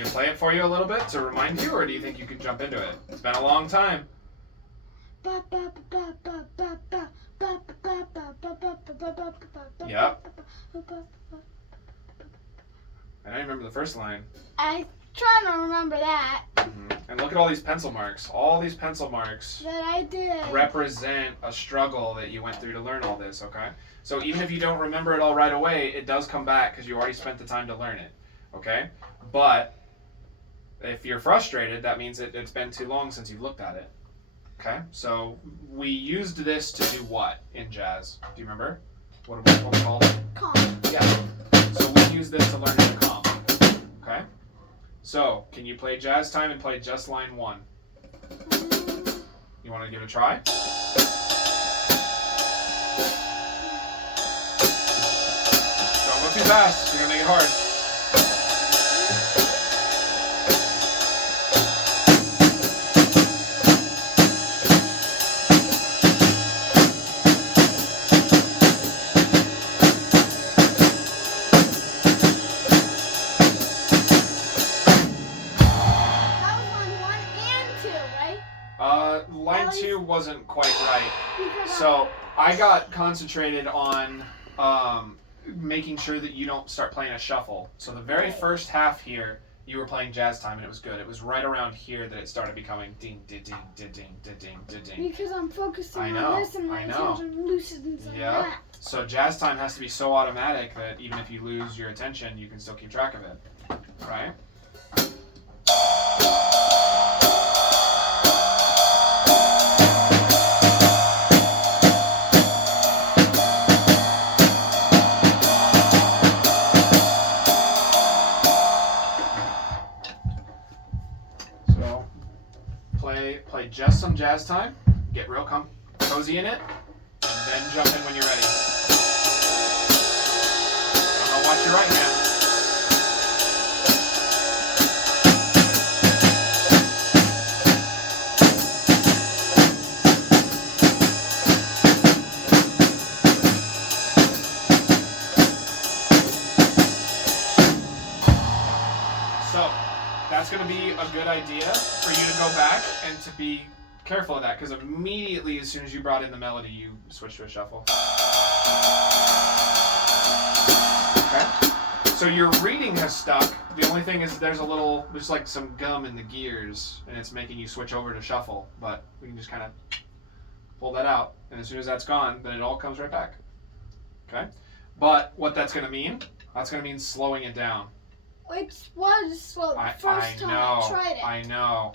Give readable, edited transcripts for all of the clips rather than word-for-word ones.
You play it for you a little bit to remind you, or do you think you could jump into it? It's been a long time. Yep. I don't remember the first line. I try to remember that. And look at all these pencil marks. All these pencil marks that I did represent a struggle that you went through to learn all this, okay? So even if you don't remember it all right away, it does come back because you already spent the time to learn it, okay? But if you're frustrated, that means it's been too long since you've looked at it, okay? So we used this to do what in jazz? Do you remember? What we called it? Calm. Yeah. So we use this to learn how to calm, okay? So, can you play jazz time and play just line 1? You want to give it a try? Don't go too fast. You're going to make it hard. Line 2 wasn't quite right. So I got concentrated on making sure that you don't start playing a shuffle. So the very first half here, you were playing jazz time and it was good. It was right around here that it started becoming ding, ding, ding, ding, ding, ding, ding, ding. Because I'm focusing on this and my attention loosens on that. So jazz time has to be so automatic that even if you lose your attention, you can still keep track of it. Right? Play just some jazz time, get real cozy in it, and then jump in when you're ready. I don't know what you're right now. So, that's going to be a good idea for you to go back and to be careful of that, because immediately as soon as you brought in the melody, you switched to a shuffle. Okay? So your reading has stuck. The only thing is there's like some gum in the gears, and it's making you switch over to shuffle, but we can just kind of pull that out, and as soon as that's gone, then it all comes right back. Okay? But what that's going to mean, that's going to mean slowing it down. It was slow the first time I tried it. I know.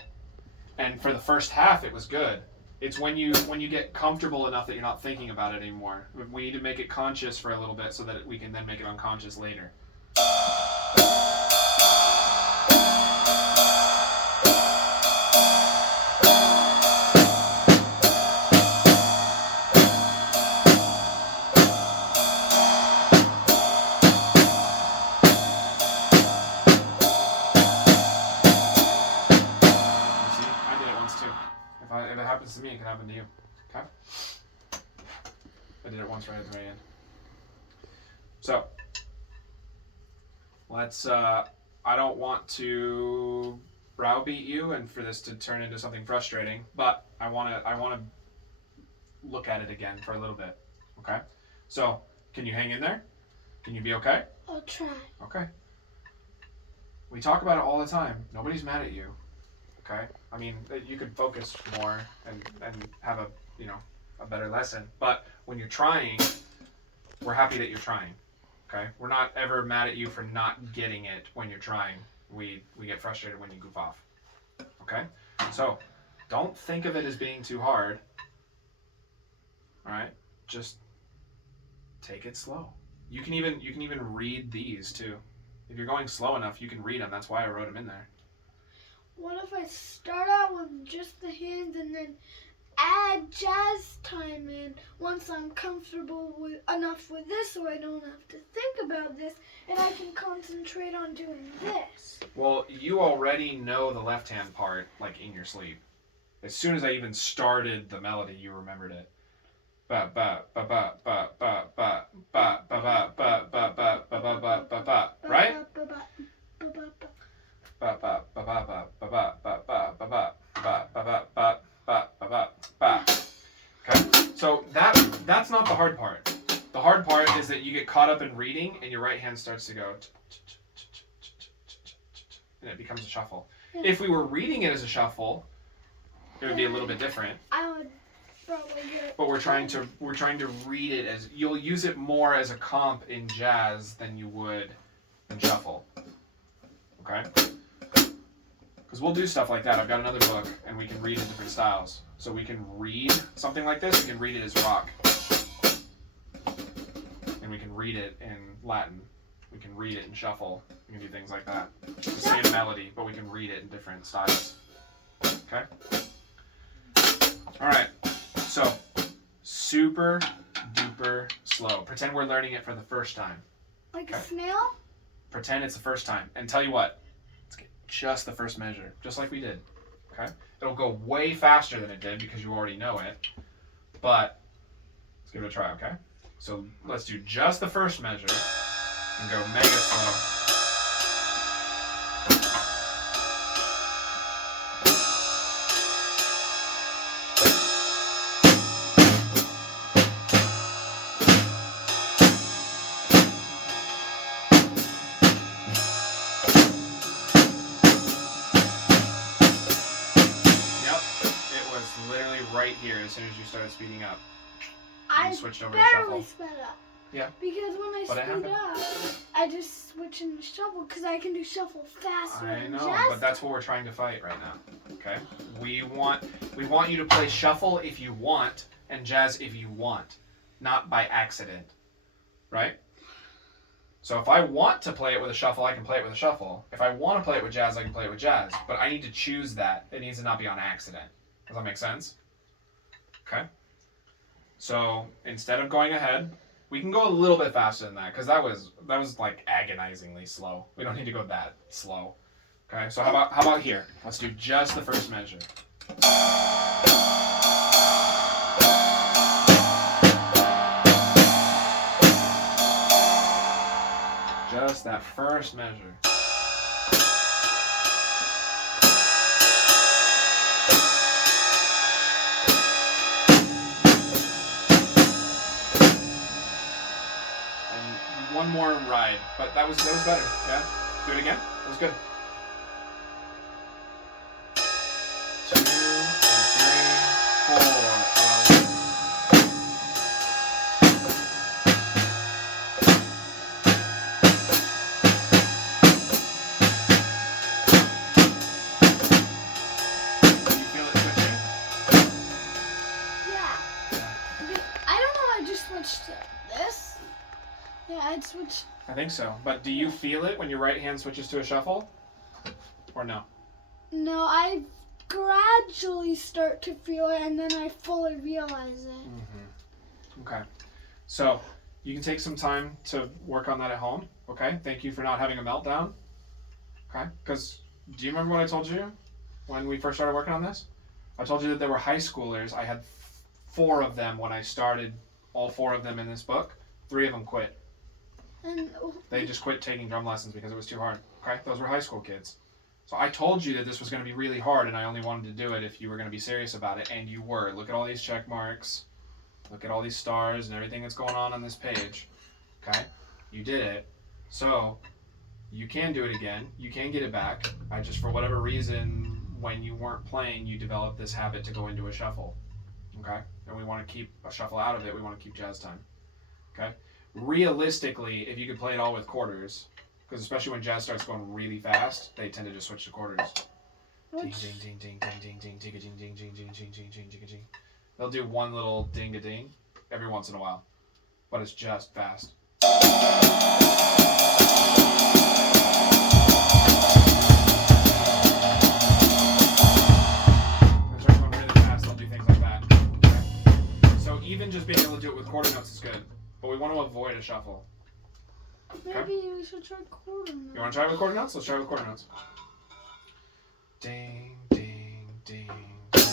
And for the first half, it was good. It's when you get comfortable enough that you're not thinking about it anymore. We need to make it conscious for a little bit so that we can then make it unconscious later. If it happens to me, it can happen to you. Okay? I did it once right at the very end. So, let's, I don't want to browbeat you and for this to turn into something frustrating, but I want to look at it again for a little bit. Okay? So, can you hang in there? Can you be okay? I'll try. Okay. We talk about it all the time. Nobody's mad at you. Okay? I mean, you could focus more and have a better lesson. But when you're trying, we're happy that you're trying. Okay? We're not ever mad at you for not getting it when you're trying. We get frustrated when you goof off. Okay? So, don't think of it as being too hard. All right? Just take it slow. You can even read these too. If you're going slow enough, you can read them. That's why I wrote them in there. What if I start out with just the hands and then add jazz time in once I'm comfortable enough with this so I don't have to think about this and I can concentrate on doing this? Well, you already know the left hand part like in your sleep. As soon as I even started the melody, you remembered it. Ba ba ba ba ba ba ba ba ba ba ba ba ba ba ba ba ba, right? Ba ba not the hard part. The hard part is that you get caught up in reading and your right hand starts to go and it becomes a shuffle. Yeah. If we were reading it as a shuffle, it would be a little bit different. I would probably get it. But we're trying to read it as, you'll use it more as a comp in jazz than you would in shuffle. Okay? Because we'll do stuff like that. I've got another book and we can read in different styles. So we can read something like this, we can read it as rock. And we can read it in Latin. We can read it in shuffle. We can do things like that. It's the same melody, but we can read it in different styles. Okay? Alright. So, super duper slow. Pretend we're learning it for the first time. Like a snail? Pretend it's the first time. And tell you what, let's get just the first measure, just like we did. Okay? It'll go way faster than it did because you already know it. But let's give it a try, okay? So let's do just the first measure and go mega slow. Right here, as soon as you started speeding up, I switched over to barely shuffle. sped up. Yeah. Because when I speed up, I just switch into shuffle because I can do shuffle faster. I know, jazz. but that's what we're trying to fight right now. Okay. We want you to play shuffle if you want and jazz if you want, not by accident, right? So if I want to play it with a shuffle, I can play it with a shuffle. If I want to play it with jazz, I can play it with jazz. But I need to choose that. It needs to not be on accident. Does that make sense? Okay. So instead of going ahead, we can go a little bit faster than that because that was like agonizingly slow. We don't need to go that slow. Okay. So how about here? Let's do just the first measure. Just that first measure. One more ride, but that was better. Yeah, do it again. That was good. 2 and 3, 4. Do you feel it switching? Yeah. I don't know. I just switched to this. Yeah, I'd switch. I think so. But do you feel it when your right hand switches to a shuffle? Or no? No, I gradually start to feel it and then I fully realize it. Mm-hmm. Okay. So you can take some time to work on that at home. Okay. Thank you for not having a meltdown. Okay. Because do you remember what I told you when we first started working on this? I told you that there were high schoolers. I had 4 of them when I started, all 4 of them in this book. 3 of them quit. And They just quit taking drum lessons because it was too hard. Okay? Those were high school kids. So I told you that this was going to be really hard and I only wanted to do it if you were going to be serious about it, and you were. Look at all these check marks. Look at all these stars and everything that's going on this page. Okay? You did it. So you can do it again. You can get it back. I just, for whatever reason, when you weren't playing, you developed this habit to go into a shuffle. Okay? And we want to keep a shuffle out of it. We want to keep jazz time. Okay? Realistically, if you could play it all with quarters, because especially when jazz starts going really fast, they tend to just switch to quarters. Ding ding ding ding ding ding ding ding ding ding ding ding ding ding ding ding ding. They'll do one little ding a ding every once in a while, but it's just fast. When it starts going really fast, they'll do things like that. Okay? So even just being able to do it with quarter notes is good, but we want to avoid a shuffle. maybe we should try quarter notes. You want to try with quarter notes? Let's try with quarter notes. Ding, ding, ding, ding.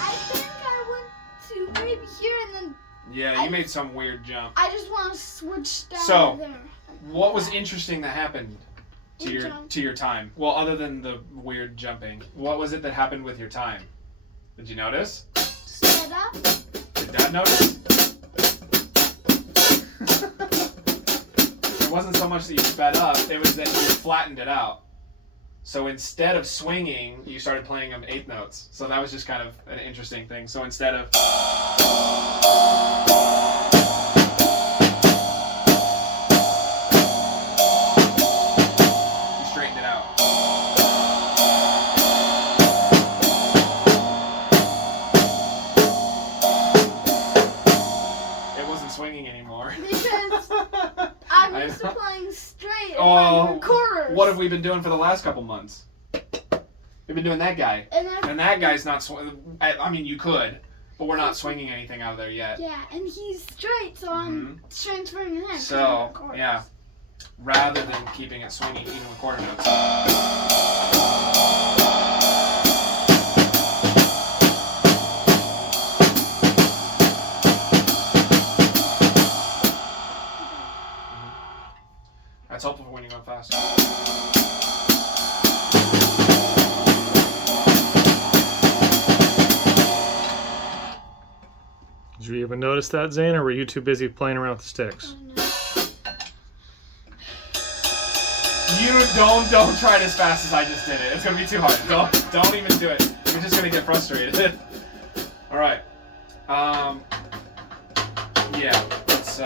I think I went to maybe here and then You made some weird jump. I just want to switch down So, there. What was interesting that happened to You your jump. to your time? Well, other than the weird jumping, what was it that happened with your time? Did you notice? Sped up. Did Dad notice? It wasn't so much that you sped up; it was that you flattened it out. So instead of swinging, you started playing them eighth notes. So that was just kind of an interesting thing. So instead of you straightened it out. It wasn't swinging anymore. Because I'm I used to know. playing straight and Oh, playing quarters. what have we been doing for the last couple months? We've been doing that guy. And that guy's not I mean, you could, but we're not swinging anything out of there yet. Yeah, and he's straight, so I'm transferring him. So, yeah. Rather than keeping it swinging even with quarter notes. That's helpful for when you're going fast. Did you even notice that, Zane, or were you too busy playing around with the sticks? You don't try it as fast as I just did it. It's gonna be too hard. Don't even do it. You're just gonna get frustrated. All right. Yeah. Let's